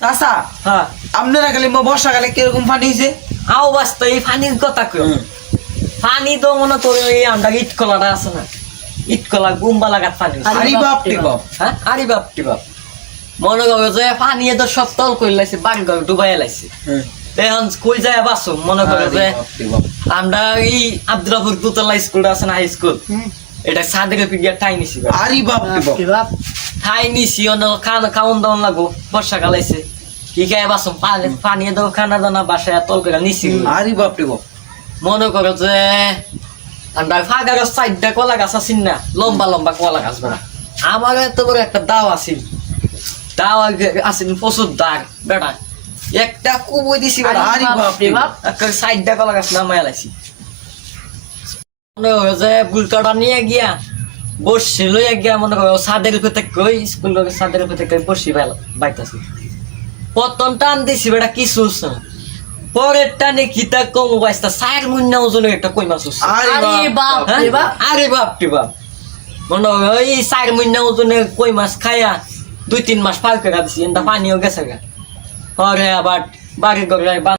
চাচা হ্যাঁ আপনারা খালি বর্ষাকালে কিরকম পানি হয়েছে? আও বাস্ত এই পানির কথা কেউ পানি তো মনে তোর এই আমরা ইটকলাটা আছে না ইটকলা গুম্বা লাগাত পানি হইছে। আরে বাপ রে বাপ। হ্যাঁ আরে বাপ রে বাপ মনে করো যে পানি তো সব তল করে লাইছে বাড়ি ঘর ডুবাই লাইছে এখন কই যায় বাসো মনে করো যে আমরা এই আব্দুরাপুর দুতলা স্কুল আছে না হাই স্কুল এটা সাদের পিডিয়া ঠাই নিছি আরে বাপ রে বাপ। ঠাই নিছি অন্য খাওয়ান দাওয়ান লাগবো বর্ষাকাল আইছে কি খাই বাসো পানি দাও খানা দানা বাসায় তল করে নিছি আরে বাপ রে বাপ। মনে করো যে আমরা ফাঁকার সাইডটা কলা গাছ আছি না লম্বা লম্বা কলা গাছ বেড়া আমার এত বড় একটা দাও আছিল দাও আছিল প্রচুর দাগ বেড়া একটা কুবই দিছি বেড়া আরে বাপ রে বাপ। একটা সাইডটা কলা গাছ নামাই লাইছি মনে করো যে বুলটাটা নিয়ে গিয়া বসছি লইয়া গিয়া মনে করো ছাদের উপরে কই স্কুল ছাদের উপরে কই বসছি বাইতাছি প্রথম টান দিছি বেড়া কিছু হচ্ছে না পরের টানে কিতা কম বাইসটা সাইড মুন্না ওজনের একটা কই মাছ হচ্ছে আরে বাপ রে বাপ। আরে বাপ রে বাপ মনে হয় ওই সাইড মুন্না ওজনের কই মাছ খাইয়া 2-3 মাস পার করে দিছি এটা পানিও গেছে গা পরে আবার বাড়ি ঘরে